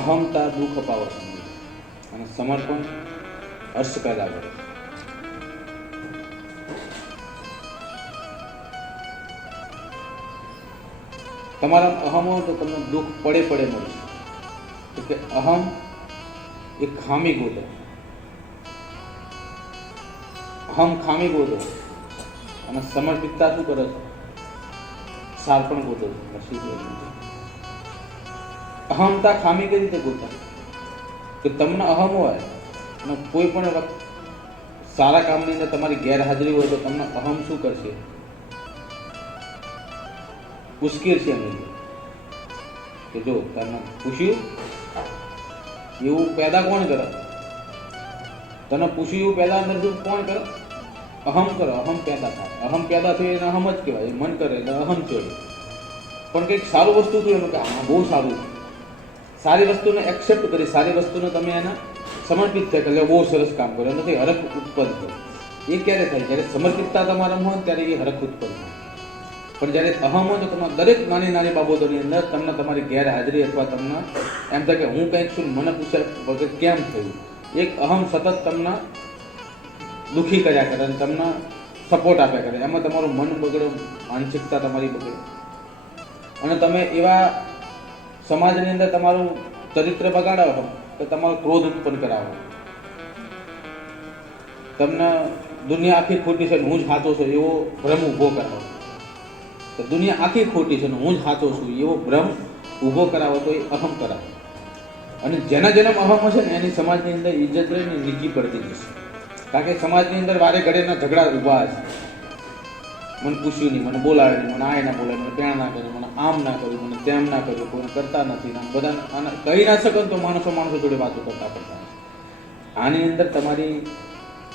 અહમતા દુઃખ અપાવે અને સમર્પણ હર્ષ પેદા કરે. તમારા અહમ હોય તો તમને દુઃખ પડે મળશે. એટલે અહમ એ ખામી ગોતો, અહમ ખામી ગોતો અને સમર્પિતતા શું કરે છે? સારપણ ગોતો છે. અહમતા ખામી કઈ રીતે ગોતા? કે તમને અહમ હોય અને કોઈ પણ સારા કામની અંદર તમારી ગેરહાજરી હોય તો તમને અહમ શું કરશે? ઉશ્કેર છે અમે કે જો તને પૂછ્યું એવું પેદા કોણ કરે? તને પૂછ્યું એવું પેદા અંદર શું કોણ કરે? અહમ કરો, અહમ પેદા થાય. અહમ પેદા થયું એને અહમ જ કહેવાય. મન કરે એટલે અહમ કહેવાય. પણ કંઈક સારું વસ્તુ થયું એનું કે આ બહુ સારું છે, સારી વસ્તુને એક્સેપ્ટ કરી, સારી વસ્તુને તમે એને સમર્પિત થાય એટલે બહુ સરસ કામ કર્યું, એનાથી હરખ ઉત્પન્ન થાય. એ ક્યારે થાય? જ્યારે સમર્પિતતા તમારામાં હોય ત્યારે એ હરખ ઉત્પન્ન થાય. પણ જ્યારે અહમ હોય તો તમારા દરેક નાની બાબતોની અંદર તમને તમારી ગેરહાજરી અથવા તમને એમ થાય કે હું કંઈક છું, મને પૂછ્યા વગર કેમ થયું, એક અહમ સતત તમને દુઃખી કર્યા કરે અને તમને સપોર્ટ આપ્યા કરે. એમાં તમારું મન બગડે, માનસિકતા તમારી બગડે અને તમે એવા સમાજની અંદર તમારું ચરિત્ર બગાડાવો તો તમારો ક્રોધ ઉત્પન્ન કરાવો. તમને દુનિયા આખી ખોટી છે, હું જ સાચો છું એવો ભ્રમ ઊભો કરાવો. તો દુનિયા આખી ખોટી છે ને હું જ સાચો છું એવો ભ્રમ ઊભો કરાવો તો એ અહમ કરાવો. અને જેના અહમ હશે ને એની સમાજની અંદર ઇજ્જત રહીને નીચી પડતી જશે. કારણ કે સમાજની અંદર વારે ઘડીના ઝઘડા ઊભા હશે. મને પૂછ્યું નહીં, મને બોલાવે નહીં, મને આ ના બોલાવે, મને ત્યાં ના કર્યું, મને આમ ના કર્યું, મને તેમ ના કર્યું, કોઈને કરતા નથી. બધા કહી ના શકો તો માણસો જોડે વાતો કરતા. આની અંદર તમારી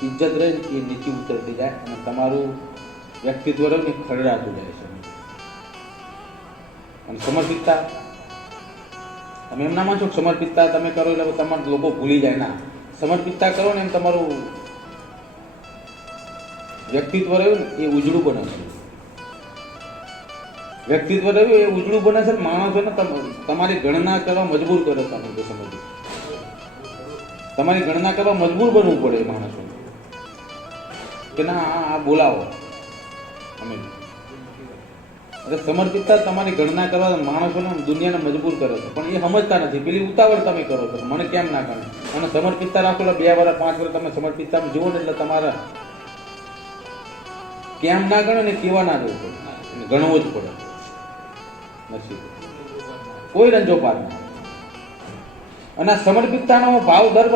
ઇજ્જત રહે એ નીચી ઉતરતી જાય અને તમારું વ્યક્તિત્વ રહે ને ખરડાતું જાય છે. અને સમર્પિતતા તમે એમ ના માનો છો કે સમર્પિતતા તમે કરો એટલે તમારા લોકો ભૂલી જાય. ના, સમર્પિતતા કરો ને એમ તમારું વ્યક્તિત્વ રહ્યું ને એ ઉજળું બને છે. વ્યક્તિત્વ રહ્યું એ ઉજળું બને છે. માણસોને તમારી ગણના કરવા મજબૂર કરે છે. અમુક સમજ તમારી ગણના કરવા મજબૂર બનવું પડે માણસો કે ના આ બોલાવો અમે. એટલે સમર્પિતતા તમારી ગણના કરવા માણસોને દુનિયાને મજબૂર કરે છે. પણ એ સમજતા નથી. પેલી ઉતાવળ તમે કરો છો મને કેમ ના ગણે. અને સમર્પિતતા રાખો એટલે 2 વર્ષ 5 વર્ષ તમે સમર્પિતતા જુઓ ને એટલે તમારા કેમ ના ગણે ને કેવા ના જવું પડે, ગણવો જ પડે. નથી કોઈ રંજો પાર ના. અને સમર્પિતતાનો ભાવ દર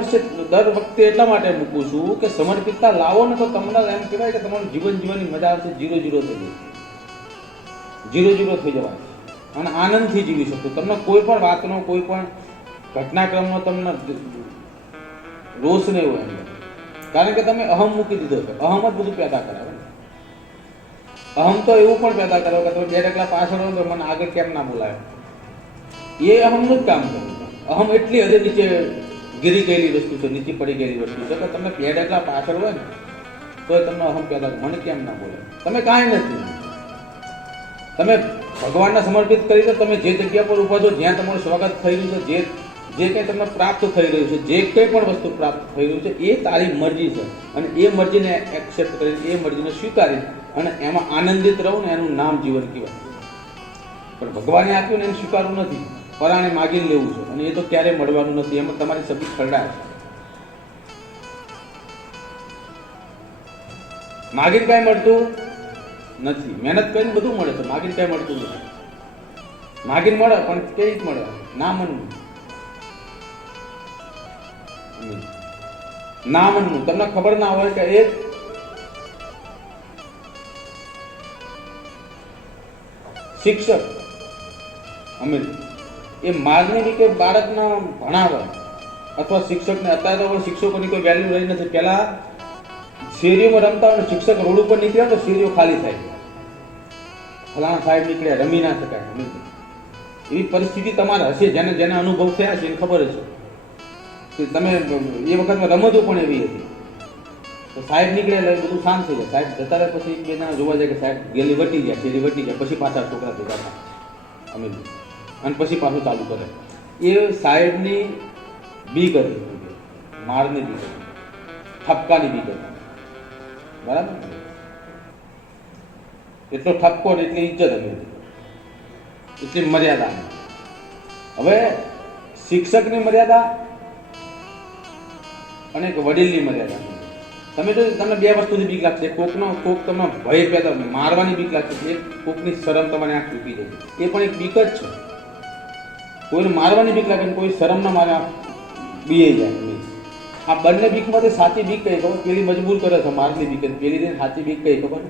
વખતે એટલા માટે મૂકું છું કે સમર્પિતતા લાવો ને તો તમને એમ કહેવાય કે તમારું જીવન જીવવાની મજા આવશે. 0-0 થઈ જશે, 0-0 થઈ જવાય અને આનંદથી જીવી શકો. તમને કોઈ પણ વાતનો, કોઈ પણ ઘટનાક્રમનો તમને રોષ નહીં હોય અંદર. કારણ કે તમે અહમ મૂકી દીધો છે. અહમ જ બધું પેદા કરાવે. અહમ તો એવું પણ પેદા કરો કે તમે 2 ડગલા પાછળ હો તો મને આગળ કેમ ના બોલાવે. એ અહમનું જ કામ કરે. અહમ એટલી હદે નીચે ગીરી ગયેલી વસ્તુ છે, નીચે પડી ગયેલી વસ્તુ છે કે તમે 2 ડગલા પાછળ હોય ને તો તમને અહમ પેદા કરે. મને કેમ ના બોલે, તમે કાંઈ નથી. તમે ભગવાનને સમર્પિત કરી દો. તમે જે જગ્યા પર ઊભા છો, જ્યાં તમારું સ્વાગત થઈ રહ્યું છે, જે કંઈ તમને પ્રાપ્ત થઈ રહ્યું છે, જે કંઈ પણ વસ્તુ પ્રાપ્ત થઈ રહ્યું છે એ તારી મરજી છે. અને એ મરજીને એક્સેપ્ટ કરી, એ મરજીને સ્વીકારી અને એમાં આનંદિત રહો ને એનું નામ જીવન કહેવાય. પણ ભગવાને આપ્યું ને એને સ્વીકારવું નથી, પરાણે માગીને લેવું છે અને એ તો ક્યારેય મળવાનું નથી. એમાં તમારી સભી ખરડા છે. માગીને કાંઈ મળતું નથી. મહેનત કરીને બધું મળે છે, માગીને કાંઈ મળતું નથી. માગીને મળે પણ કેવી રીતે મળે? ના મનનું. ના મનનું. તમને ખબર ના હોય કે એક શિક્ષક અમીર એ માગણી કે બાળકને ભણાવે અથવા શિક્ષકને, અત્યારે તો શિક્ષકોની કોઈ વેલ્યુ રહી નથી. પહેલા શેરીઓમાં રમતા હોય, શિક્ષક રોડ ઉપર નીકળ્યા તો શેરીઓ ખાલી થાય. ફલાણા સાહેબ નીકળ્યા, રમી ના શકાય. એવી પરિસ્થિતિ તમારે હશે. જેને અનુભવ થયા છે એને ખબર હશે કે તમે એ વખતમાં રમતો પણ એવી હતી. તો સાહેબ નીકળે એટલે બધું શાંત થઈ જાય. સાહેબ જતા રહે પછી 2 જણા જોવા જાય કે સાહેબ ગેલી વટી ગયા, શેરી વટી ગયા, પછી પાછા છોકરા ભેગા થાય અમે અને પછી પાછું ચાલુ કરે. એ સાહેબની બીક હતી, મારની બીક હતી, ઠપકાની બીક હતી, બરાબર. એટલો ઠપકો એટલી ઇજ્જત હતી, એટલી મર્યાદા. હવે શિક્ષકની મર્યાદા અને એક વડીલની મર્યાદા. તમે જો તમને બે વસ્તુની બીક લાગશે, કોક તમને ભય પેદા મારવાની બીક લાગશે, એક કોકની શરમ તમારી આંખ ચૂકી જશે, એ પણ એક બીક જ છે. કોઈને મારવાની બીક લાગે ને કોઈ શરમના મારે બીએ જાય. આ બંને બીકમાંથી સાચી બીક કઈ ખબર? પેલી મજબૂર કરે છે મારની બીક, પેલી સાચી બીક કઈ ખબર?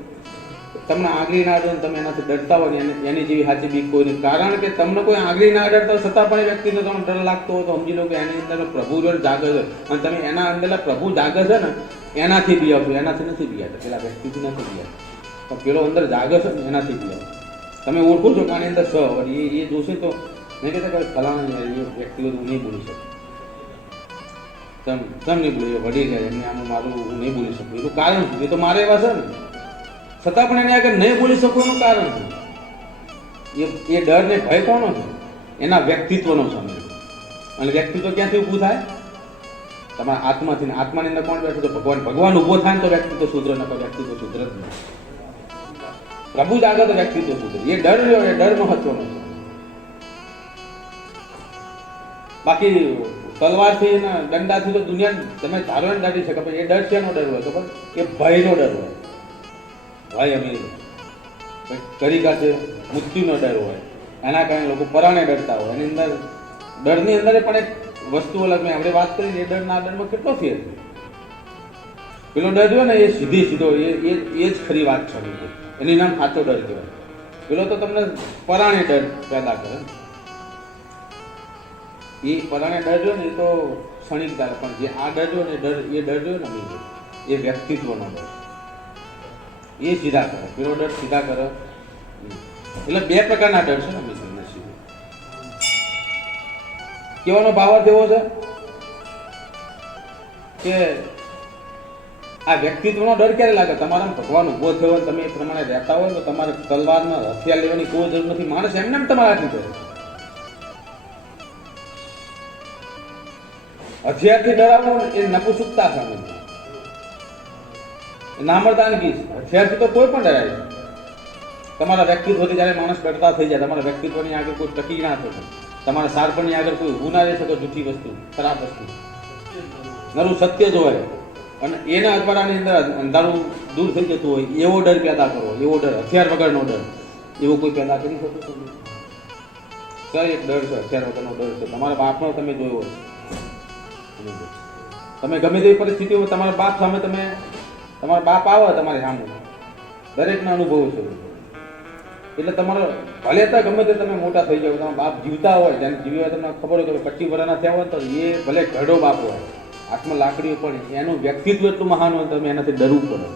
તમને આંગળી ના અડે ને તમે એનાથી ડરતા હોય ને એની જેવી સાચી બીક કોઈ નહીં. કારણ કે તમને કોઈ આંગળી ના અડડતા છતાં પણ એ વ્યક્તિને તમને ડર લાગતો હોય તો સમજી લો કે એની અંદર પ્રભુ જાગે છે, અને તમે એના અંદરના પ્રભુ જાગે છે ને એનાથી બી આવશો, એનાથી નથી બીયાતા, પેલા વ્યક્તિથી નથી બીયાતા, પણ પેલો અંદર જાગે છે ને એનાથી બી આવશો. તમે ઓળખો છો કે આની અંદર સ એ જોશે તો નહીં કહેતા કે ફલાણા એ વ્યક્તિઓ હું નહીં બોલી શકું, તમ નહીં બોલી, વડી જાય એમને આમ મારું હું નહીં બોલી શકું, એનું કારણ શું? એ તો મારે એવા છે ને, છતાં પણ એને આગળ નહીં બોલી શકું એનું કારણ શું? એ ડર ને ભય કોનો છે? એના વ્યક્તિત્વનો છે. અને વ્યક્તિત્વ ક્યાંથી ઊભું થાય? તમારા આત્માથી. ને આત્માની અંદર કોણ બેઠું? તો ભગવાન. ભગવાન ઊભો થાય ને તો વ્યક્તિત્વ સુધરે, નકર વ્યક્તિત્વ સુધરે જ નહીં. પ્રભુ જાગે તો વ્યક્તિત્વ સુધરે. એ ડર રહ્યો, એ ડર મહત્વનો છે. બાકી તલવારથી ને દંડાથી તો દુનિયા તમે ધારો ને દાટી શકે, પણ એ ડર શેનો ડર હોય ખબર? એ ભયનો ડર હોય. ભય અમીર કરી કાશે મૃત્યુનો ડર હોય, એના કારણે લોકો પરાણે ડરતા હોય. એની અંદર ડરની અંદર પણ એક વસ્તુ અલગ. મેં આપણે વાત કરી એ ડરના ડરમાં કેટલો ફેર છે. પેલો ડર જો ને એ સીધો એ જ ખરી વાત છે. એની નામ સાચો ડર કહેવાય. પેલો તો તમને પરાણે ડર પેદા કરે. એ પરાણે ડર જો ને એ તો ક્ષણિક ચાલે, પણ જે આ ડર જો ને એ ડર જો ને એ વ્યક્તિત્વનો ડર, એ સીધા કરે. પેલો ડર સીધા કરે. એટલે બે પ્રકારના ડર છે ને મિત્રો. કહેવાનો ભાવ એવો છે કે આ વ્યક્તિત્વનો ડર ક્યારે લાગે? તમારા ભગવાન ઉભો થયો, તમે એ પ્રમાણે રહેતા હોય તો તમારે તલવારમાં હથિયાર લેવાની કોઈ જરૂર નથી. માણસ એમને એમ તમારા હાથથી કરે. હથિયારથી ડરાવવું એ નપુસુકતા સામે, નામર્દાનગી છે. હથિયારથી તો કોઈ પણ ડરાય. તમારા વ્યક્તિત્વથી જ્યારે માણસ ડરતા થઈ જાય, તમારા વ્યક્તિત્વની આગળ કોઈ ટકી ના થશે, તમારા સારપણની આગળ કોઈ ઊભું ના રહી શકે. જૂઠી વસ્તુ, ખરાબ વસ્તુ, નરું સત્ય જ હોય અને એના અજવાળાની અંદર અંધારું દૂર થઈ જતું હોય, એવો ડર પેદા કરો. એવો ડર, હથિયાર વગરનો ડર, એવો કોઈ પેદા કરી શકો છો? સર એક ડર છે, હથિયાર વગરનો ડર છે. તમારા બાપનો તમે જોયો હોય, તમે ગમે તેવી પરિસ્થિતિમાં તમારા બાપ સામે તમારા બાપ આવે તમારી સામે, દરેકનો અનુભવ છે. એટલે તમારો ભલે ત્યાં ગમે તે તમે મોટા થઈ જાવ, તમારા બાપ જીવતા હોય, જેને જીવ્યા તમને ખબર હોય કે 25 વર્ષના થયા હોય તો એ ભલે ઘરડો બાપ હોય, હાથમાં લાકડીઓ પણ, એનું વ્યક્તિત્વ એટલું મહાન હોય તમે એનાથી ડરવું પડે.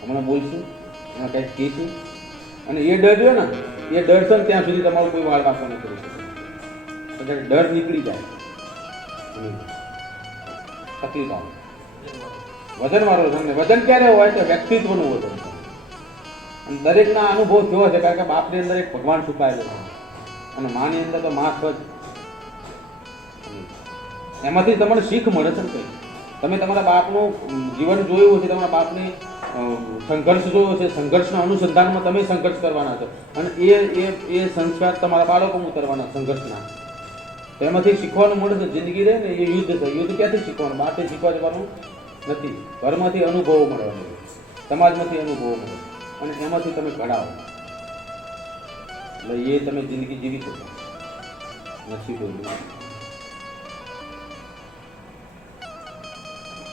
હમણાં બોલશું, એમાં કંઈક કહીશું. અને એ ડર જો ને એ ડર છે ને ત્યાં સુધી તમારું કોઈ વાળ વાંકો નહીં કરી શકે. ડર નીકળી જાય તકલીફ આવે. વજન વાળો છે. વજન ક્યારે હોય તો વ્યક્તિત્વનું વજન. અને દરેકના અનુભવ થયો છે, કારણ કે બાપની અંદર એક ભગવાન છુપાયેલો છે અને માની અંદર તો મા સ્વજ. એમાંથી તમને શીખ મળે છે ને કંઈ. તમે તમારા બાપનું જીવન જોયું છે, તમારા બાપની સંઘર્ષ જોયો છે, સંઘર્ષના અનુસંધાનમાં તમે સંઘર્ષ કરવાના છો અને એ સંસ્કાર તમારા બાળકોમાં ઉતરવાના સંઘર્ષના. તો એમાંથી શીખવાનું મળે છે. જિંદગી રહે ને એ યુદ્ધ છે. યુદ્ધ ક્યાંથી શીખવાનું? બહારથી શીખવા જવાનું નથી. ઘરમાંથી અનુભવો મળવાનું, સમાજમાંથી અનુભવો મળે અને એમાંથી તમે ઘડાવો. એટલે એ તમે જિંદગી જીવી શકો. નસીબ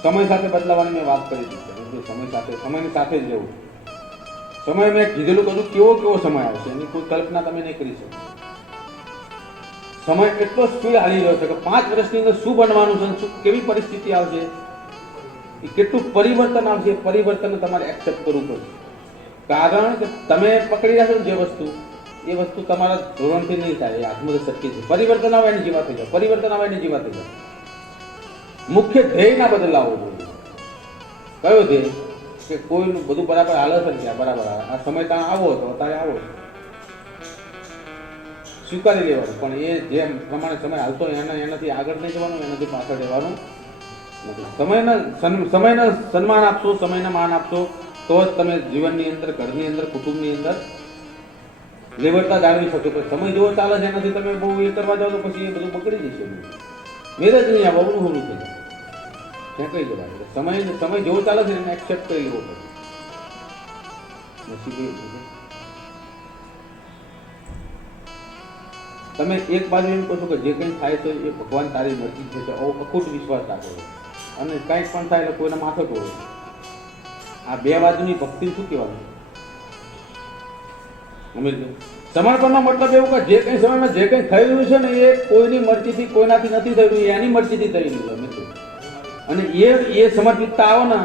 સમય સાથે બદલાવાની મેં વાત કરી દીધી. સમય સાથે, સમયની સાથે જ રહેવું. સમય મેં કીધેલું કરું કેવો સમય આવશે એની કોઈ કલ્પના તમે નહીં કરી શકો. સમય એટલો સ્પીડ હાલી રહ્યો છે કે 5 વર્ષની અંદર શું બનવાનું છે, શું કેવી પરિસ્થિતિ આવશે, એ કેટલું પરિવર્તન આવશે, એ પરિવર્તન તમારે એક્સેપ્ટ કરવું પડશે. કારણ કે તમે પકડી રાખો જે વસ્તુ, એ વસ્તુ તમારા ધોરણથી નહીં થાય. એ આત્મદે શક્ય છે. પરિવર્તન આવે એની જીવા થઈ જાય, પરિવર્તન આવે એની જીવા થઈ જાય. મુખ્ય ધ્યેય ના બદલાવો જોઈએ. કયો ધ્યેય? કે કોઈનું બધું બરાબર હાલે છે ને, ત્યાં બરાબર આ સમય ત્યાં આવો હતો, અત્યારે આવો. સ્વીકારી લેવાનું, પણ એ જેમ પ્રમાણે સમય હાલતો એનાથી આગળ નહીં જવાનું, એનાથી પાછળ રહેવાનું નથી. સમયને સન્માન આપશો, સમયને માન આપશો, તો જ તમે જીવનની અંદર, ઘરની અંદર, કુટુંબની અંદર લેવડતા જાળવી શકો. પણ સમય જેવો ચાલે છે એનાથી તમે બહુ એ કરવા જાઓ તો પછી એ બધું બગડી જશે. મેરેજ નહીં આ બહુ હોવું થઈ જાય, ત્યાં કઈ જવાય. સમય જેવો ચાલે છે એને એક્સેપ્ટ કરી લેવો પડે. તમે એક બાજુ એમ કહો છો કે જે કંઈ થાય છે એ ભગવાન તારી મરજી છે, અખૂટ વિશ્વાસ રાખો, અને કંઈક પણ થાય એટલે કોઈને માથે કહો. આ બે બાજુની ભક્તિ શું કહેવાનું? સમર્પણનો મતલબ એવું કે જે કંઈ સમયમાં જે કંઈ થઈ રહ્યું છે ને એ કોઈની મરજીથી, કોઈનાથી નથી થઈ રહ્યું, એની મરજીથી થઈ રહ્યું છે મિત્રો. અને એ સમર્પિતતા આવો ને,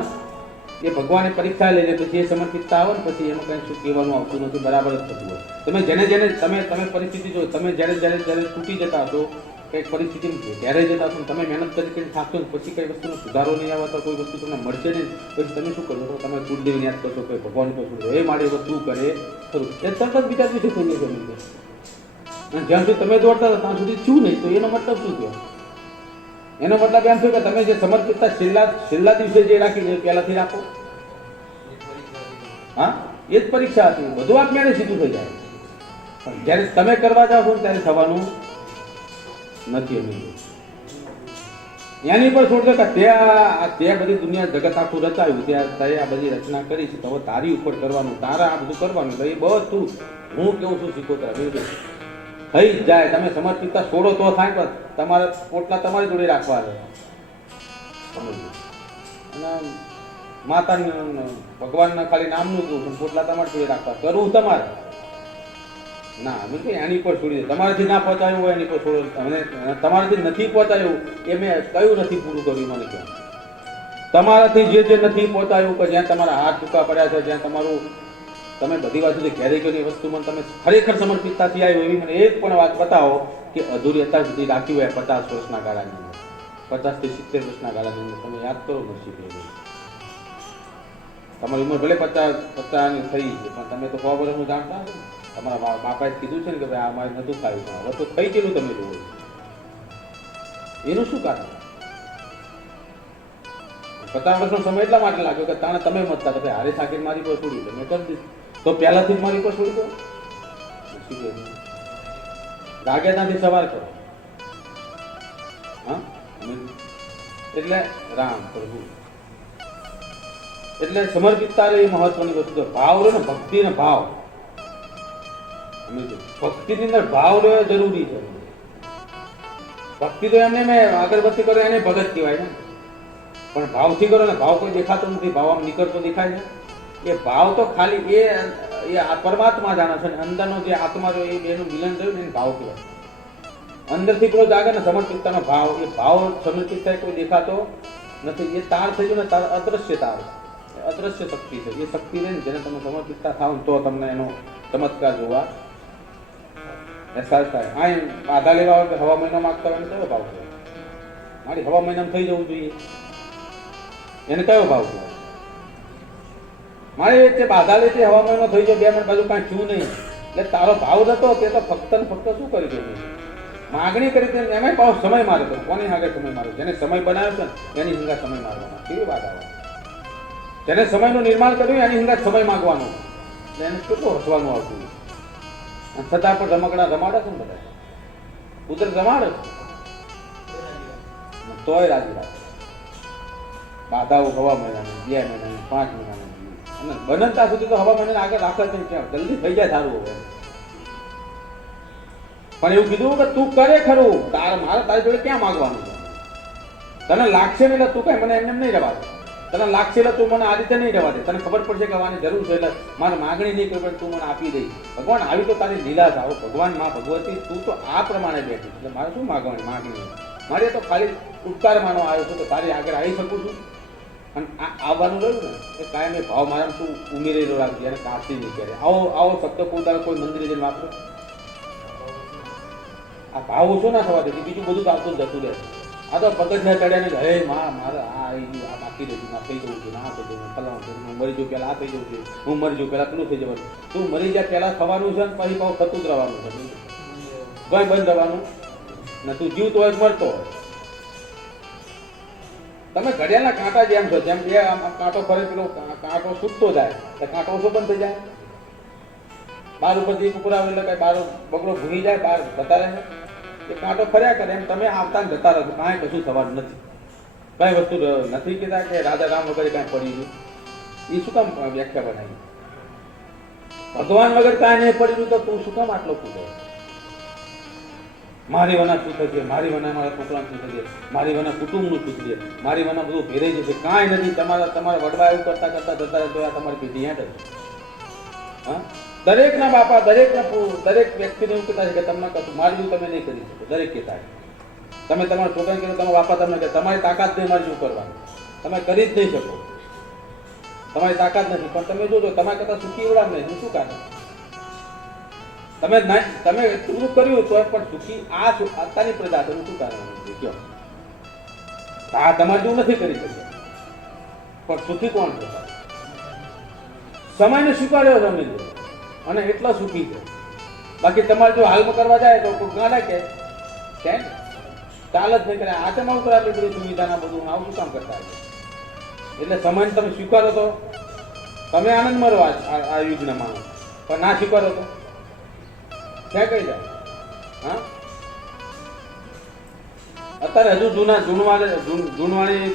એ ભગવાને પરીક્ષા લઈને પછી એ સમર્પિતતા આવો ને પછી એમાં કંઈ શું કહેવાનું આવતું નથી, બરાબર જ થતું હોય. તમે તમે પરિસ્થિતિ જો, તમે જ્યારે તૂટી જતા હશો કંઈક પરિસ્થિતિ ત્યારે જતા હશો, તમે મહેનત કરી થાકશો, પછી કઈ વસ્તુનો સુધારો નહીં આવતા, કોઈ વસ્તુ તમને મળશે નહીં, પછી તમે શું કરશો? તમે કુળદેવીને યાદ કરશો, કે ભગવાન કરશો, એ મારે વસ્તુ કરે ખરું, એ તરત જ બીજા દિવસે થઈ જશે. અને જ્યાં સુધી તમે દોડતા હતા ત્યાં સુધી શું નહીં, તો એનો મતલબ શું થયો? એનો મતલબ એમ થયો કે તમે જે સમર્પિતતા છેલ્લા દિવસે જે રાખી એ પહેલાથી રાખો. હા, એ જ પરીક્ષા હતી. બધું આપમેળે સીધું થઈ જાય, પણ જ્યારે તમે કરવા જાઓ છો ત્યારે થવાનું નથી. એની પર છોડજો કે ત્યાં બધી દુનિયા જગત આખું રચાયું, ત્યાં આ બધી રચના કરી છે, તો હવે તારી ઉપર કરવાનું, તારા આ બધું કરવાનું. તો એ બધું હું કેવું છું શીખોતરા થઈ જ જાય. તમે સમર્પિતતા છોડો તો થાય, પણ તમારે પોટલા તમારી જોડે રાખવા છે. અને માતાને ભગવાનના ખાલી નામનું જ દઉં, પોટલા તમારી જોડે રાખવા, કરવું તમારે ના. અમે કે એની પર છોડી દે, તમારાથી ના પહોંચાયું હોય એની પર છોડો. અને તમારાથી નથી પહોંચાયું એ મેં કયું નથી પૂરું કર્યું મને કહો. તમારાથી જે નથી પહોંચાયું, કે જ્યાં તમારા હાથ ટૂંકા પડ્યા છે, જ્યાં તમારું તમે બધી બાજુથી ઘેરી ગયેલી વસ્તુમાં તમે ખરેખર સમર્પિતતાથી આવ્યો એવી મને એક પણ વાત બતાવો કે અધૂરી અત્યાર સુધી રાખી હોય 50 વર્ષના ગાળાની અંદર, 50 થી 70 વર્ષના ગાળાની અંદર. તમે યાદ કરો નરસિંહભાઈ, તમારી ઉંમર ભલે 50 ની થઈ છે, પણ તમે તો 100 વર્ષનું જાણતા હશો. તમારા બાપાએ કીધું છે ને કે ભાઈ આ મારે નતું ખાયું, પણ હવે તો થઈ ગયેલું તમે જુઓ. એનું શું કારણ? 50 વર્ષનો સમય એટલા માટે લાગ્યો કે તાણે તમે મતતા કે હારે સાકીર મારી પર છોડી દો, મેં કરી દીધું. તો પહેલાથી જ મારી પર છોડી દો. જાગે ત્યાંથી સવાર કરો. હા, એટલે રામ પ્રભુ એટલે સમર્પિતતા એ મહત્વની વસ્તુ. ભાવ રહ્યો ને, ભક્તિ ને ભાવ. ભક્તિની અંદર ભાવ રહ્યો જરૂરી છે. ભક્તિ તો એમને મેં અગરબત્તી કરો એને ભગત કહેવાય ને, પણ ભાવથી કરો ને, ભાવ કોઈ દેખાતો નથી, ભાવ આમ નીકળતો દેખાય છે. એ ભાવ તો ખાલી એ પરમાત્મા જાણે છે, ને અંદરનો જે આત્મા રહ્યો એ બેનું મિલન થયું ને એને ભાવ કહેવાય. અંદરથી પેલો જાગે ને સમર્પિતતાનો ભાવ, એ ભાવ સમર્પિત થાય કોઈ દેખાતો નથી. એ તાર થઈ ગયો ને, તાર અદ્રશ્ય તાર, અદ્રશ્ય શક્તિ છે. એ શક્તિ ને જેને તમે સમર્પિતતા થાવ તો તમને એનો ચમત્કાર જોવા અહેસાસ થાય. આ આધા લેવા હોય કે હવા મહિના માગતા હોય કયો ભાવ છે? મારી હવા મહિનામાં થઈ જવું જોઈએ, એને કયો ભાવ છે? મારે તે બાધા લેતી હવા મહિનો થઈ જાય, 2 મિનિટ બાજુ કાંઈ થયું નહીં, એટલે તારો ભાવ નતો. તે તો ફક્ત ને ફક્ત શું કરી દે, માગણી કરી દે. એમાં ભાવ સમય મારે તો કોની આગળ સમય મારે? જેને સમય બનાવ્યો છે એની હંગા સમય મારવાના. કેવી વાત આવે? જેને સમયનું નિર્માણ કર્યું એની હંગા સમય માગવાનો, એટલે એને કેટલું હસવાનું આવતું. છતાં પણ રમકડા રમાડે છે ને બધા, કુદરત રમાડે છે, તોય રાજી રાખે. બાધાઓ હવા મહિનાની, 2 મહિનાની, 5 મહિનાની, અને બનતા સુધી તો હવા મહિનાને આગળ રાખે છે. ક્યાં જલ્દી થઈ જાય સારું હવે. પણ એવું કીધું કે તું કરે ખરું, મારે તારી જોડે ક્યાં માગવાનું છે? તને લાગશે ને એટલે તું કઈ મને એમને નહીં રહેવા દે. તને લાગશે એટલે તું મને આ રીતે નહીં રહેવા દે. તને ખબર પડશે કે આની જરૂર છે એટલે મારે માગણી નહીં કરી, તું મને આપી દઈ. ભગવાન આવી તો તારી લીલા થાવ. ભગવાન માં ભગવતી તું તો આ પ્રમાણે બેઠી, એટલે મારે શું માગવાની માગણી? મારે તો ખાલી ઉપકાર માનો આવ્યો છું, તો તારી આગળ આવી શકું છું. અને આ આવવાનું રહ્યું ને એ કાયમ એ ભાવ મારા તું ઉમેરેલો રાખજે, અને કાપી નહીં કરે. આવો શબ્દ કોઈ મંદિરે જઈને વાપરો. આ ભાવ ઓછો ના થવા દે, બીજું બધું તો આવતું જતું રહે. આ તો પગથિયા ચડ્યા ને હે મારે આ આવી ગયું, આ બાકી રહી ગયું, આ થઈ જવું છે, ના થઈ જવું, ફલાણું છે, હું મરી જવું પહેલાં આ થઈ જવું છે, હું મરી જવું પહેલાં પેલું થઈ જવાનું. તું મરી જાય પહેલાં થવાનું છે ને પછી પાછું થતું જ રહેવાનું છે. કોઈ બંધ થવાનું ને તું જીવતો હોય મરતો હોય. તમે ઘડિયાળના કાંટા જેમ છો, જેમ બે કાંટો ફરે પેલો કાંટો છૂટતો જાય એટલે કાંટો ઓછો બંધ થઈ જાય. બાર ઉપર દીપ ઉપર આવે એટલે કઈ બાર બગડો ભૂલી જાય, બાર જતા રહે, એ કાંટો ફર્યા કરે. એમ તમે આવતા ને જતા રહો, કાંઈ કશું થવાનું નથી. કઈ વસ્તુ નથી કહેતા કે રાજા રામ વગર કાંઈ પડી ગયું. એ શું કામ વ્યાખ્યા બનાવી? ભગવાન વગર કાંઈ નહીં પડ્યું તો તું શું કામ આટલો કૂદે? મારી વના શું થશે, મારી વના મારા છોકરાનું શું થશે, મારી વના કુટુંબનું શું થશે, મારી વના બધું ભેરાઈ જશે. કાંઈ નથી. તમારા વડવા એવું કરતા કરતા જતા રહે તો આ તમારી પેઢી હેઠ હશે. હા, દરેકના બાપા દરેક વ્યક્તિને એવું કહેતા છે કે તમને કશું મારી જેવું તમે નહીં કરી શકો. દરેક કહેતા તમે તમારા છોકરાને કહેતા તમારા બાપા તમને કહે તમારી તાકાત નહીં મારી જેવું કરવાનું, તમે કરી જ નહીં શકો, તમારી તાકાત નથી. પણ તમે જોજો તમારા કરતા સુખી એવડા નહીં. શું કારણ? તમે એટલું કર્યું તો પણ સુખી આ અત્યારની પ્રજા તમે શું કારણ કયો? આ તમારે જેવું નથી કરી શક્યા, પણ સુખી કોણ છે? સમયને સ્વીકાર્યો તમે અને એટલા સુખી છે. બાકી તમારે જો હાલમાં કરવા જાય તો કોઈ ગાડા કે ચાલ જ નહીં કરે. આ તેમાં ઉપર આટલી બધી સુવિધાના બધું આવું શું કામ કરતા છે? એટલે સમયને તમે સ્વીકારો તો તમે આનંદ મરો આ યુગના માણસ, પણ ના સ્વીકારો તો ક્યાં કઈ જાય? હા, અત્યારે હજુ જૂનવાળી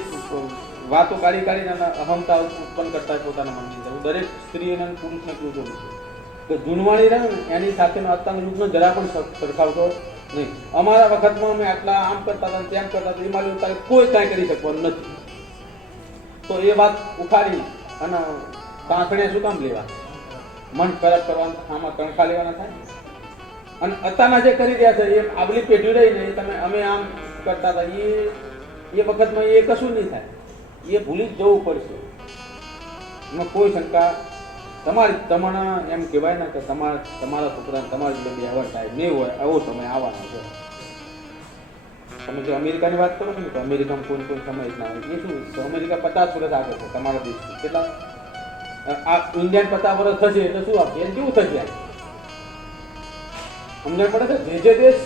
વાતો કાઢી કાઢીને અહમતા ઉત્પન્ન કરતા પોતાના મનની અંદર. હું દરેક સ્ત્રી અને પુરુષને કહું છું કે જૂનવાળી રહે ને એની સાથેનો અત્યારનો યુગનો જરા પણ સરખાવતો નહીં. અમારા વખતમાં અમે આટલા આમ કરતા હતા તેમ કરતા હતા, એમાં તારે કોઈ કાંઈ કરી શકવાનું નથી. તો એ વાત ઉખાડી અને કાંકણે શું કામ લેવા? મન ખરાબ કરવાનું, આમાં કણખા લેવાના થાય. અને અત્યારના જે કરી રહ્યા છે એ આગલી પેઢી રહી ને તમે અમે આમ કરતા હતા એ વખતમાં એ કશું નહીં થાય. એ ભૂલી જ જવું પડશે. એમાં કોઈ શંકા તમારે એમ કહેવાય ને કે તમારા છોકરાને તમારી જોડે વ્યવહાર થાય નહીં હોય એવો સમય આવવાનો છે. તમે જો અમેરિકાની વાત કરો ને તો અમેરિકામાં કોઈ સમય જ ના હોય. એ શું, અમેરિકા 50 વર્ષ આગળ છે તમારા દેશથી. કેટલા? આ ઇન્ડિયન 50 વર્ષ થશે એટલે શું આપે એને કેવું થશે? સમજણ પડે છે? જે દેશ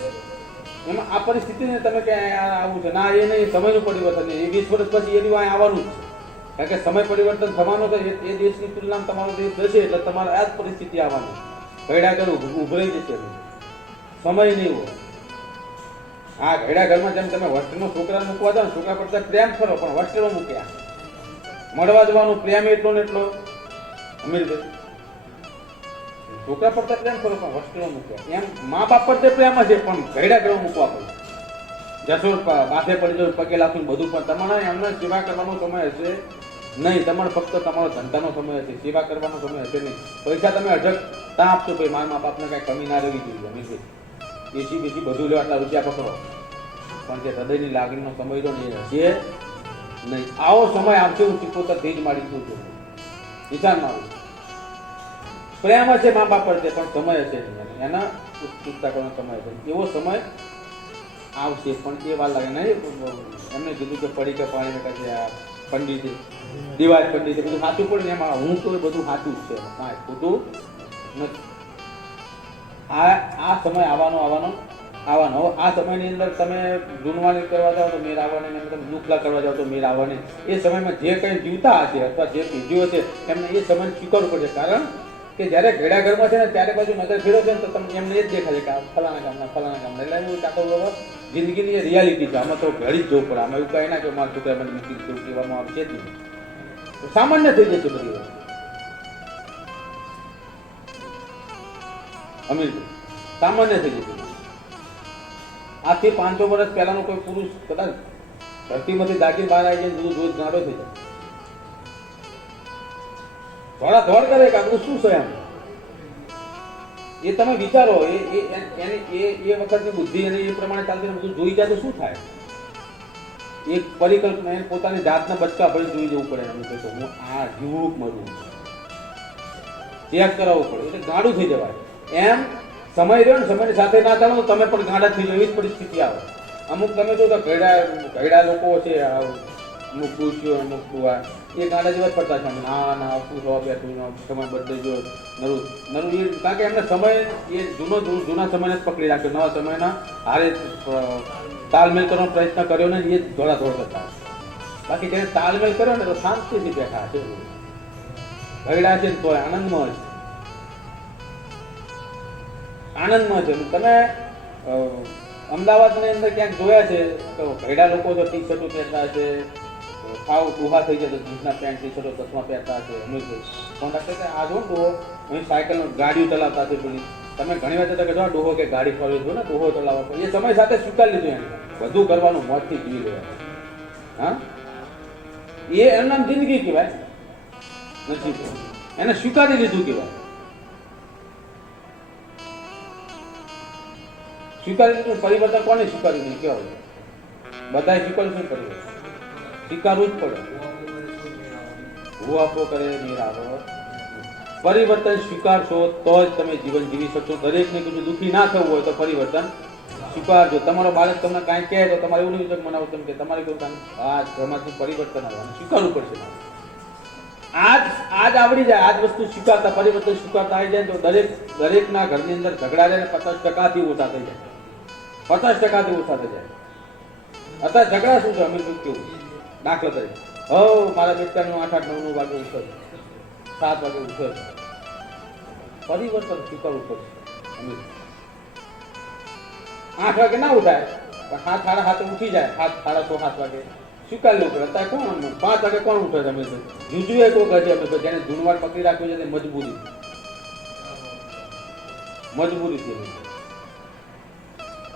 એમાં આ પરિસ્થિતિને તમે કે આવું છે ના, એ નહીં. સમયનું પરિવર્તન એ 20 વર્ષ પછી એ દિવસ આવવાનું જ છે. કારણ કે સમય પરિવર્તન થવાનો છે. એ દેશની તુલનામાં તમારો દેશ જશે એટલે તમારે આ જ પરિસ્થિતિ આવવાની. ઘરડા ઘર ઉભરાઈ જશે, સમય નહીં હોય. હા, ઘરડા ઘરમાં જેમ તમે હોસ્ટેલમાં છોકરાને મૂકવા જાઓ ને, છોકરા પડતા પ્રેમ કરો, પણ હોસ્ટેલમાં મૂક્યા મળવા જવાનું પ્રેમ એટલો ને એટલો. અમીરભાઈ છોકરા પડતા પ્રેમ કરો પણ હોસ્ટેલમાં મૂક્યા. એમ મા બાપ પર તે પ્રેમ છે પણ ઘરડા ઘરમાં મૂકવા પડે. જશો માથે પડી જવું, પગે લાગતું બધું, પણ તમારે એમને સેવા કરવાનો સમય હશે નહીં. તમારે ફક્ત તમારો ધંધાનો સમય હશે, સેવા કરવાનો સમય હશે નહીં. પૈસા તમે અઢક ત્યાં આપશો ભાઈ મારા મા બાપને કાંઈ કમી ના રહેવી જોઈએ. અમીરભાઈ એસી બેસી બધું લેવા આટલા રૂપિયા પકડો, પણ જે હૃદયની લાગણીનો સમય તો નહીં હશે નહીં. આવો સમય આવશે. હું 75 થી જ મારી દઉં છું. વિચાર મારું પ્રેમ હશે મા બાપ પર છે પણ સમય હશે નહીં. એના ઉત્સુકતા કરવાનો સમય હશે. એવો સમય આવશે પણ એ વાર લાગે નહીં. એમને કીધું કે પડી કે પાણી કાંઈ આ પંડિત દિવાળ પંડિત બધું સાચું પડે ને એમાં હું તો બધું સાચું જ છે, કાંઈ ખોટું નથી. આ સમય આવવાનો. હવે આ સમયની અંદર તમે જૂનવાણી કરવા જાઓ તો મેર આવવાની, તમે દુખલા કરવા જાઓ તો મેર આવવાની. એ સમયમાં જે કંઈ જીવતા હશે અથવા જે પેઢીઓ છે એમને એ સમય સ્વીકારવું પડશે. કારણ કે જ્યારે ઘેડા ઘરમાં છે ને ત્યારે બાજુ નજર ફેરો છે ને તો તમને એમને એ જ દેખાય કે ફલાણા ગામના. એટલે એવું ચાતો જિંદગીની એ રિયાલિટી છે. આમાં તો ઘડી જ જવું પડે. આમાં એવું કાંઈ ના કે મારા છોકરા મને મૂકી દેવું કહેવામાં આવશે જ નહીં. સામાન્ય થઈ જશે બધી વાત. અમીર સામાન્ય થઈ જશે. આજથી 500 વર્ષ પહેલાનો કોઈ પુરુષ કદાચ ધરતીમાંથી દાખી બહાર આવી જાય બધું જોઈ ગાંડો થઈ જાય. થોડા દોડ કરે કે આપણું શું છે એમ. એ તમે વિચારો. એ વખતની બુદ્ધિ અને એ પ્રમાણે ચાલતી બધું જોઈ જાય તો શું થાય? એક પરિકલ્પના એને પોતાની જાતના બચકા ભરી જોઈ જવું પડે. એમ કહે હું આ જીવું મરું ત્યાગ કરાવવું પડે એટલે ગાંડું થઈ જવાય. એમ સમય રહ્યો ને સમયની સાથે ના ચાલો તો તમે પણ ગાંડા થઈ જાવ. એવી જ પરિસ્થિતિ આવે. અમુક તમે જો તો ઘરડા લોકો છે અમુક પૂછ્યો અમુક કુવા એ ગાડા જેવા જ પડતા છે ના ના શું થવા બેઠું સમય બદલે જો નરું નરું એ કારણ કે એમને સમય એ જૂના સમયને જ પકડી રાખ્યો, નવા સમયના હારે તાલમેલ કરવાનો પ્રયત્ન કર્યો ને એ જ દોડાદોડ કરતા. બાકી તેને તાલમેલ કર્યો ને તો શાંતિથી બેઠા છે, ભયડા છે ને તોય આનંદમાં છે, આનંદમાં છે. તમે અમદાવાદની અંદર ક્યાંક જોયા છે તો ભયડા લોકો તો ટી શર્ટો પહેરતા છે, સાવ ડોહા થઈ જાય તો જીન્સના પેન્ટ ટી શર્ટો ચશ્મા પહેરતા છે. અમે કોન્ટ્રાક્ટર કે આ જો ડોહો અહીં સાયકલ ગાડીઓ ચલાવતા છે પેલી તમે ઘણી વાર જતા કે જો ડોહો કે ગાડી ફરવી જો ને ડોહો ચલાવવા એ સમય સાથે સ્વીકારી લીધું એને બધું કરવાનું મોતથી જીવી ગયા. હા એ એમના જિંદગી કહેવાય નથી, એને સ્વીકારી લીધું કહેવાય. સ્વીકારી લીધું પરિવર્તન કોને સ્વીકાર્યું નહીં કહેવાય, બધાએ સ્વીકાર્યું શું કર્યું, સ્વીકારવું જ પડે. હું આપો કરે નિરાવર પરિવર્તન સ્વીકારશો તો જ તમે જીવન જીવી શકશો. દરેકને કીધું દુઃખી ના થવું હોય તો પરિવર્તન સ્વીકારજો. તમારો બાળક તમને કાંઈ કહે તો તમારે એવું નહીં મનાવો તમે કે તમારે કેવું કામ આ ઘરમાંથી પરિવર્તન આવવાનું સ્વીકારવું પડશે. આજ આવડી જાય, આજ વસ્તુ સ્વીકારતા પરિવર્તન સ્વીકારતા આવી જાય તો દરેકના ઘરની અંદર ઝઘડા રહે 50%થી ઓછા થઈ જાય, 50%થી ઓછા થઈ જાય. અત્યારે ઝઘડા શું છે અમે કેવું દાખલા તરીકે મારા બેટાનું 8-8, 9-9 વાગે ઉઠે, 7 વાગે ઉઠે, પરિવર્તન સ્વીકારવું પડશે. 8 વાગે ના ઉઠાય પણ 7-7:30 ઉઠી જાય, 7-7:30 વાગે સ્વીકારી લેવું પડે. અત્યારે કોણ 5 વાગે કોણ ઉઠે છે? અમે જુજુએ કોઈ ગજે અમે જેને ધૂનવાડ પકડી રાખ્યું છે તે મજબૂરી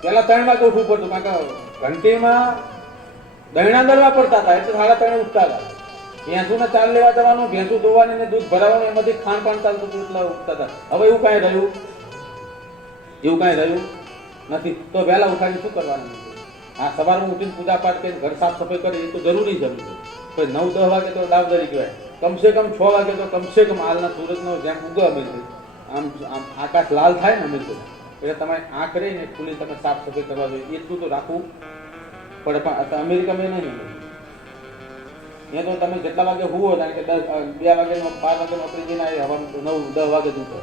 પેલા 3 વાગે ઉઠવું પડતું કારણ કે ઘંટીમાં દહીણા દળવા પડતા હતા એટલે 3:30 ઉઠતા હતા. ભેંસુને ચાલ લેવા જવાનું, ભેંસું ધોવાની ને દૂધ ભરાવાનું, એમાંથી ખાણ ચાલતું હતું એટલે ઉઠતા હતા. હવે એવું કાંઈ રહ્યું નથી. તો વહેલા ઉઠાવીને શું કરવાનું? હા, સવારમાં ઉઠીને પૂજા પાઠ કરીને ઘર સાફ સફાઈ કરી એ તો જરૂરી છે. કોઈ 9-10 વાગે તો દાવદારી કહેવાય, કમસે કમ 6 વાગે તો કમસે કમ હાલના સુરતનો જેમ ઉગે અમે આમ આકાશ લાલ થાય ને અમે એટલે તમારે આંખ રહીને ખુલ્લી તમે સાફ સફાઈ કરવા જોઈએ એટલું તો રાખવું પડે. પણ અમેરિકામાં નહીં, એ તો તમે જેટલા વાગે હુવો કારણ કે 2 વાગે 5 વાગે નોકરી જઈને હવાનું 9-10 વાગે જ ઉઠો.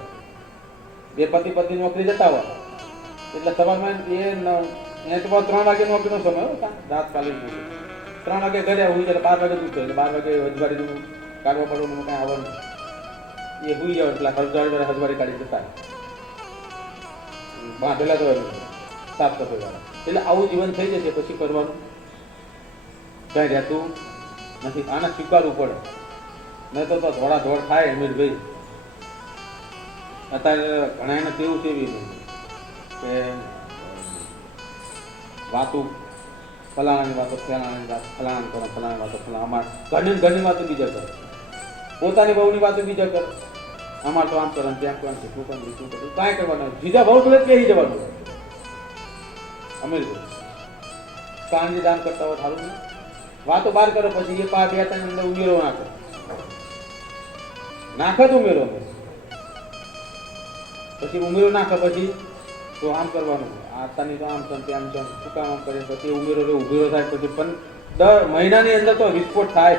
બે પતિ નોકરી જતા હોય એટલે સવારમાં એ તો 3 વાગે નોકરીનો સમય હોય, રાત કાલે 3 વાગે ઘરે હુઈ જાય 12 વાગે ઉઠો એટલે 12 વાગે હજવાડીનું કાઢવા પડવાનું કાંઈ આવવાનું એ હુઈ જાવ એટલે હજવાડી કાઢી જતા બાંધેલા તો સાફ સફાઈ વાળા. એટલે આવું જીવન થઈ જશે પછી કરવાનું કઈ રહેતું નથી. આને સ્વીકારવું પડે નહીં તો ધોળા ધોળ થાય. અમીરભાઈ અત્યારે ઘણા એને કેવું છે એવી કે વાતો ફલાણાની વાતો ફલાણાની વાત ફલાણા કરો, ફલાણાની વાતો ફલાણા અમાર ઘરની વાતો બીજા કરે, પોતાની બહુની વાતો બીજા કરે. અમાર તો આમ કરે ત્યાં કરવાનું શું કરવાનું શું કરવું કાંઈ કરવાનું બીજા બહુ જોડે કહી જવાનું. અમીરભાઈ કાંજી દાન કરતા હોય સારું નહીં, વાતો બહાર કરો પછી એ 2-3 અંદર ઉમેરો નાખે તો ઉમેરો પછી ઉમેરો નાખે પછી તો આમ કરવાનું આતાની તો આમ છે તેમ છે શું કામ આમ કરે પછી ઉમેરો ઉભેરો થાય પછી પણ દર મહિનાની અંદર તો વિસ્ફોટ થાય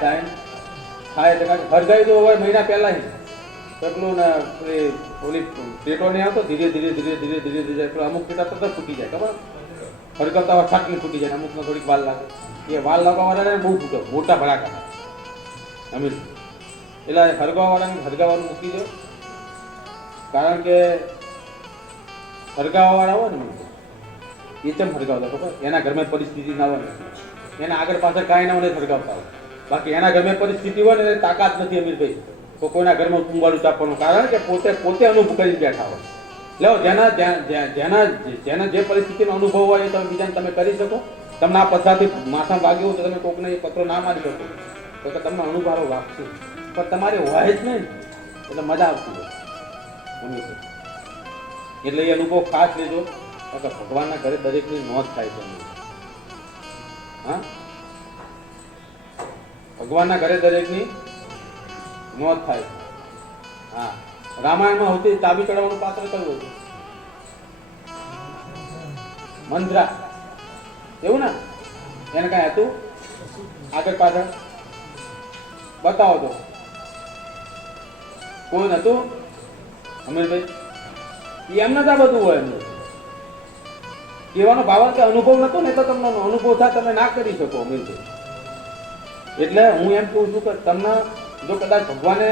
એટલે કારણ કે હરગાઈ તો હોય મહિના પહેલા પેલું ને ઓલી પેટો નહીં આવતો ધીરે ધીરે અમુક પેટા તરત ફૂટી જાય ખબર હરગવતા હોય છાટલી ફૂટી જાય, અમુકને થોડીક વાલ લાગે. એ વાલ લાગવાવાળાને બહુ ફૂટો મોટા ભડાકા અમીર એટલે હરગાવાવાળાને હરગાવાનું મૂકી દો. કારણ કે હરગાવાવાળા હોય ને એ ચમ હરગાવતા ખબર એના ઘરમાં પરિસ્થિતિ ના હોય એના આગળ પાછળ કાંઈ ના હોય હરગાવતા હોય. બાકી એના ઘરમાં પરિસ્થિતિ હોય ને તાકાત નથી અમીરભાઈ તો કોઈના ઘરમાં કુંભારું ચાપવાનું. કારણ કે પોતે અનુભવ કરી બેઠા હોય. લો જેના જે પરિસ્થિતિનો અનુભવ હોય એ તમે બીજાને તમે કરી શકો. તમને આ પછાથી માથા વાગ્યું તો તમે કોકને એ પત્રો ના મારી શકો તો કે તમને અનુભવ વાગશે પણ તમારે હોય જ નહીં એટલે મજા આવતી હોય. એટલે એ અનુભવ ખાસ લેજો કે ભગવાનના ઘરે દરેકની નોંધ થાય છે. હા, ભગવાનના ઘરે દરેકની નોંધ થાય. હા, રામાયણમાં સૌથી ચાબી ચડાવવાનું પાત્ર કયું હતું? મંદ્રા. એવું ને એને કઈ હતું આગળ પાછળ બતાવો તો કોઈ નતું અમીરભાઈ એમ નતા બધું હોય એમને કહેવાનો ભાવ કે અનુભવ નતો ને તો તમને અનુભવ થાય તમે ના કરી શકો અમીરભાઈ એટલે હું એમ કહું છું કે તમને જો કદાચ ભગવાને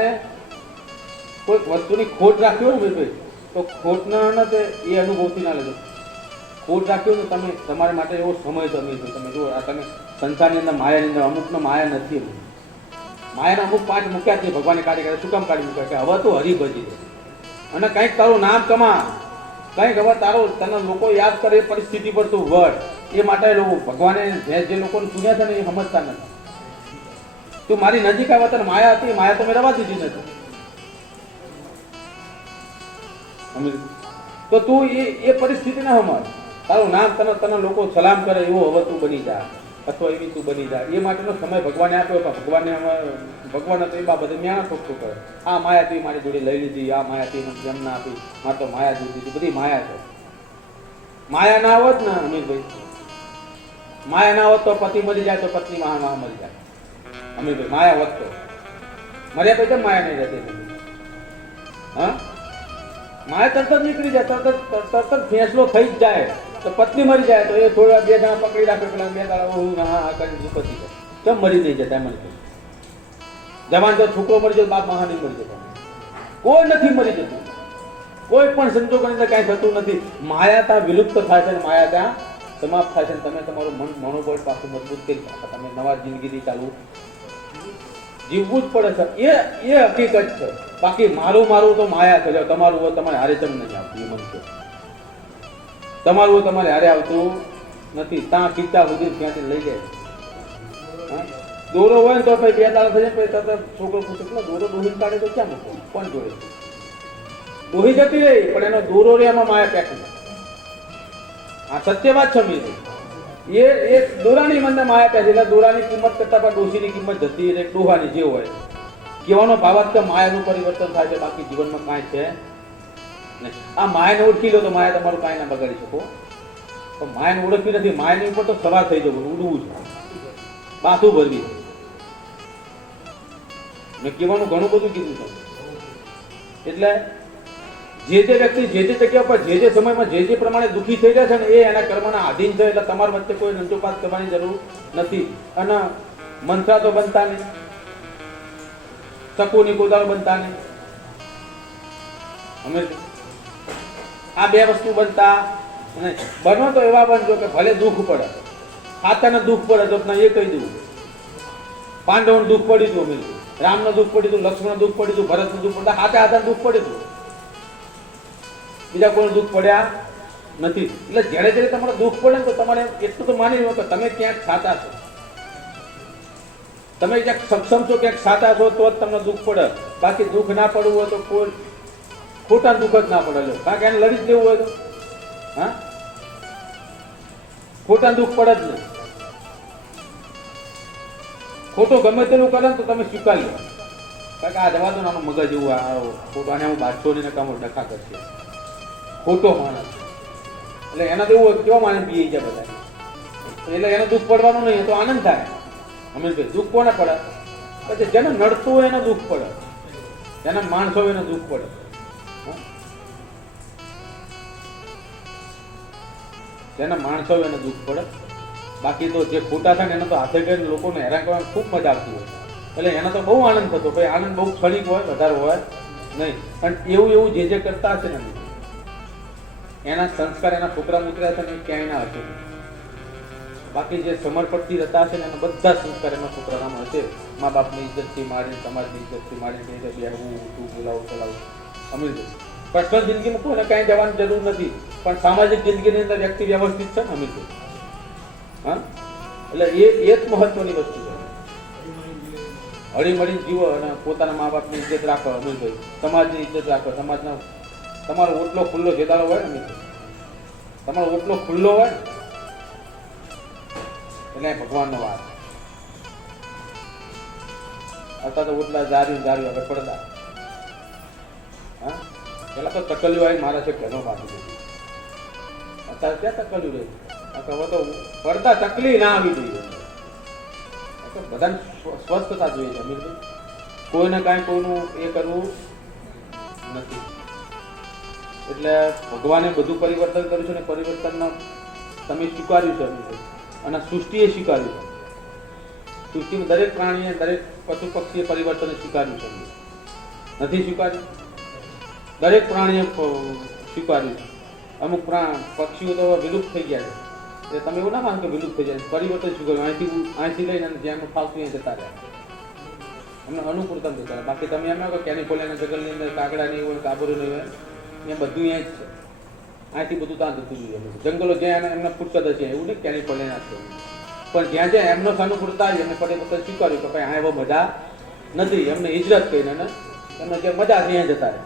કોઈ વસ્તુની ખોટ રાખી હોય ને અમીરભાઈ તો ખોટ ના તે એ અનુભવથી ના લેજો ખોટ રાખ્યો ને તમે તમારા માટે એવો સમય છે અમીરભાઈ તમે જો આ તમે સંસારની અંદર માયાની અંદર અમુકનો માયા નથી માયાના અમુક પાંચ મૂક્યા છે ભગવાને કાઢી કાઢે શું કામ કાઢી મૂક્યા કે હવે તો હરિભજી દે અને કંઈક તારું નામ કમા કંઈક હવે તારો તને લોકો યાદ કરે એ પરિસ્થિતિ પર તું વળ એ માટે લોકો ભગવાને જે લોકોને ચૂન્યા છે ને એ સમજતા નથી તું મારી નજીક આવ્યા તને માયા હતી માયા તો મેં રવા દીધી નથી તો તું એ પરિસ્થિતિ ના સમજ તારું નામ તને લોકો સલામ કરે એવો હવે તું બની જા અથવા એવી તું બની જા એ માટેનો સમય ભગવાને આપ્યો પણ ભગવાન તો એ બાબતે મ્યાણા ઠોકતું કરે આ માયા તું મારી જોડે લઈ લીધી આ માયા તું મને જમ ના આપી મારે તો માયા જોઈ દીધી બધી માયા છે માયા ના આવત ને અમીરભાઈ માયા ના આવત તો પતિ મરી જાય તો પત્ની મહા મરી જાય અમીરભાઈ માયા વધતો મર્યા પછી માયા નહીં રહેતી હા માયા તરત જ નીકળી જાય તરત જ ફેંસલો થઈ જ જાય તો પત્ની મરી જાય તો એ થોડા બે જણા પકડી રાખે પેલા બે દાડા હા કરી પતી જાય કેમ મરી નહીં જતા મને જવાન તો છોકરો મરી જાય બાપ મહા નહીં મરી જતો કોઈ નથી મરી જતું કોઈ પણ સંજોગોની અંદર કાંઈ થતું નથી માયા ત્યાં વિલુપ્ત થાય છે માયા ત્યાં સમાપ્ત થાય છે તમે તમારું મનોબળ પાછું મજબૂત કરી શકો તમે નવા જિંદગીથી ચાલુ જીવવું જ પડે છે એ હકીકત છે બાકી મારું તો માયા છે તમારું હોય તમારે હારે ચમ નથી આવતું એ મન છે તમારું હોય તમારે હારે આવતું નથી ત્યાં ખીચા સુધી ત્યાંથી લઈ જાય દોરો હોય ને તો ભાઈ બે દાડા થઈ જાય પછી તરત છોકરો પૂછે કેટલો દોરો દોહી કાઢે તો ક્યાં મૂકો કોણ જોડે દોહી જતી રહી પણ એનો દોરો રે એમાં માયા પેક આ સત્ય વાત છે મેં એ દોરાની મને માયા પહેરી એટલે દોરાની કિંમત કરતા પણ ડોશીની કિંમત જતી રહે ડોહાની જે હોય કહેવાનો ભાવ કે માયાનું પરિવર્તન થાય છે બાકી જીવનમાં કાંઈ છે નહીં આ માયાને ઓળખી લો તો માયા તમારું કાંઈ ના બગાડી શકો પણ માયાને ઓળખવી નથી માયાની ઉપર તો સવાર થઈ જવું ઉડવું છે બાથું ભરવી મેં કહેવાનું ઘણું બધું કીધું છે એટલે જે વ્યક્તિ જે જગ્યા પર જે સમયમાં જે પ્રમાણે દુઃખી થઈ જાય છે ને એ એના કર્મના આધીન છે એટલે તમારા વચ્ચે કોઈ રંજોપાત કરવાની જરૂર નથી અને મંત્રા તો બનતા નહીં શકુની કોદાળ બનતા નહીં અમે આ બે વસ્તુ બનતા અને બનો તો એવા બનજો કે ભલે દુઃખ પડે આતાને દુઃખ પડે તો એ કહી દઉં પાંડવનું દુઃખ પડ્યું હતું અમે રામનું દુઃખ પડ્યું હતું લક્ષ્મણનું દુઃખ પડ્યું હતું ભરતનું દુઃખ પડ્યું હાથે હાથે દુઃખ પડ્યું હતું બીજા કોઈ દુઃખ પડ્યા નથી એટલે જ્યારે જ્યારે તમારે દુઃખ પડે ને તો તમારે એટલું તો માની લો કે તમે ક્યાંક સાચા છો તમે ક્યાંક સક્ષમ છો ક્યાંક સાચા છો તો જ તમને દુઃખ પડે બાકી દુઃખ ના પડવું હોય તો કોઈ ખોટા દુઃખ જ ના પડે કારણ કે એને લડી જ દેવું હોય તો હા ખોટા દુઃખ પડે જ નહીં ખોટો ગમે તેનું કરે ને તો તમે સ્વીકારી લો કારણ કે આ જવા દો નાનું મગજ એવું ખોટો આને હું બાદશો ને કામ ડખા કરશે ખોટો માણસ એટલે એના તો એવું કેવા માણસ પી જાય બધા એટલે એને દુઃખ પડવાનું નહીં તો આનંદ થાય અમે દુઃખ કોને પડે પછી જેને નડતું હોય એને દુઃખ પડે જેને માણસ હોય એને દુઃખ પડે જેને માણસો હોય એને દુઃખ પડે બાકી તો જે ખોટા થાય ને એને તો હાથે કરીને લોકોને હેરાન કરવાની ખૂબ મજા આવતી હોય એટલે એને તો બહુ આનંદ થતો ભાઈ આનંદ બહુ ક્ષણિક હોય વધારે હોય નહીં પણ એવું જે કરતા હશે ને એના સંસ્કાર એના છોકરા મૂકરા છે ને ક્યાંય ના હશે બાકી જે સમર્પણથી રહેતા હશે ને એના બધા સંસ્કાર એના છોકરાનામાં હશે મા બાપની ઇજ્જતથી મારીને સમાજની ઇજ્જતથી મારીને કહી દે હું તું બોલાવું ચલાવું અમીર છે પર્સનલ જિંદગીમાં કોઈને કાંઈ જવાની જરૂર નથી પણ સામાજિક જિંદગીની અંદર વ્યક્તિ વ્યવસ્થિત છે ને અમીર છે હા એટલે એ જ મહત્વની વસ્તુ છે હળી મળી જીવો અને પોતાના મા બાપની ઇજ્જત રાખો અમીરભાઈ સમાજની ઇજ્જત રાખો સમાજના તમારો ઓટલો ખુલ્લો જેદારો હોય ને તમારો ઓટલો ખુલ્લો હોય એટલે ભગવાનનો વાત અત્યારે તો ઓટલા જાર્યું આગળ પડતા હા પેલા તો તકલીઓ આવી મારા છે ઘણો બાકી અત્યારે ક્યાં તકલીઓ રહી હવે તો પડતા તકલી ના આવી જોઈએ બધાને સ્વસ્થતા જોઈએ છે અમીરભાઈ. કોઈને કાંઈ કોઈનું એ કરવું નથી. એટલે ભગવાને બધું પરિવર્તન કર્યું છે ને પરિવર્તનનો તમે સ્વીકાર્યું છે અમીરભાઈ, અને સૃષ્ટિએ સ્વીકાર્યું છે. સૃષ્ટિમાં દરેક પ્રાણીએ દરેક પશુ પક્ષીએ પરિવર્તન સ્વીકાર્યું છે. નથી સ્વીકાર્યું? દરેક પ્રાણીએ સ્વીકાર્યું છે. અમુક પક્ષીઓ તો વિલુપ્ત થઈ ગયા છે. એટલે તમે એવું ના માનો કે વિલુપ્ત થઈ જાય, પરિવર્તન સ્વીકાર્યું. અહીંથી લઈને જેમ ફાવતું અહીંયા જતા રહ્યા, એમને અનુકૂળતા જતા રહ્યા. બાકી તમે એમ કહો કેલિફોર્નિયાના જંગલની અંદર કાગડા નહીં હોય, કાબરો નહીં હોય, એ બધું અહીંયા જ છે. અહીંથી બધું ત્યાં જતું જોઈએ. જંગલો જ્યાં એમને ફૂટકત હશે એવું નહીં કેલિફોર્નિયા છે, પણ જ્યાં જ્યાં એમનો અનુકૂળતા આવી એમને પરિવર્તન સ્વીકાર્યું કે ભાઈ આ એવો મજા નથી, એમને હિજરત કરીને એમને જે મજા ત્યાં જતા રહે.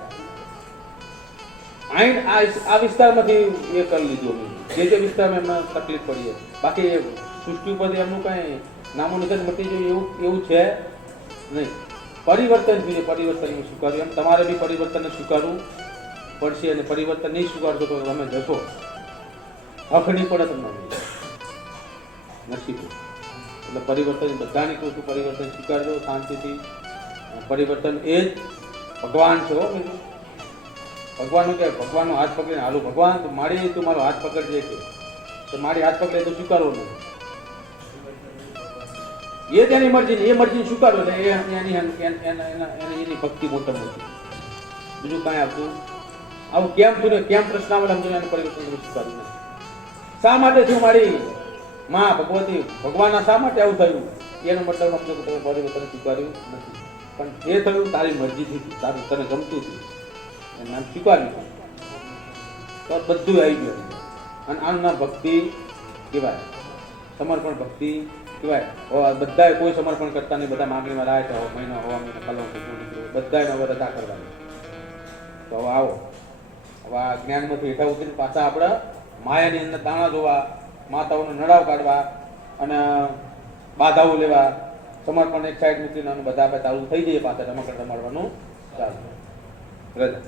આ વિસ્તારમાંથી એ કરી લીધું અમે જે વિસ્તારમાં એમને તકલીફ પડી. બાકી સૃષ્ટિ ઉપરથી એમનું કાંઈ નામો નિશાન મટી ગયું એવું છે નહીં. પરિવર્તન જોઈએ, પરિવર્તન સ્વીકાર્યું. એમ તમારે બી પરિવર્તનને સ્વીકારવું પડશે, અને પરિવર્તન નહીં સ્વીકારશો તો તમે જશો હક નહીં પડે તમને નસીબ. એટલે પરિવર્તન બધાની કહું છું, પરિવર્તન સ્વીકારજો શાંતિથી. પરિવર્તન એ જ ભગવાન છો. ભગવાનનું કે ભગવાનનો હાથ પકડીને હાલું. ભગવાન તું મારી તું મારો હાથ પકડજે કે તો મારી હાથ પકડે તો સ્વીકારવો નહીં. એ તેની મરજી, એ મરજીને સ્વીકારો એટલે એની ભક્તિ મોટા મોટી. બીજું કાંઈ આવતું આવું કેમ થયું ને કેમ પ્રશ્ન આવે સમજો એને પરિવર્તન સ્વીકાર્યું નથી. શા માટે થયું મારી માં ભગવતી ભગવાનના શા માટે આવું થયું એનો મતલબ સમજો કે તમે પરિવર્તન સ્વીકાર્યું નથી. પણ જે થયું તારી મરજીથી થયું, તારું તને ગમતું હતું એનું નામ સ્વીકાર્યું તો બધું આવી ગયું. અને આનું નામ ભક્તિ કહેવાય, સમર્પણ ભક્તિ કહેવાય. બધાએ કોઈ સમર્પણ કરતા નહીં, બધા માગણીમાં રાહ છે મહિનો હવા મહિનો કલમ બધાને હવે રજા કરવાની. તો હવે આવો, હવે આ જ્ઞાનમાંથી હેઠા ઉતરીને પાછા આપણે માયાની અંદર દાણા જોવા, માતાઓને નડાવ કાઢવા અને બાધાઓ લેવા, સમર્પણ એક સાઈડ મૂકીને બધા આપણે ચાલુ થઈ જઈએ પાછા રમકડા રમાડવાનું ચાલુ. રજા.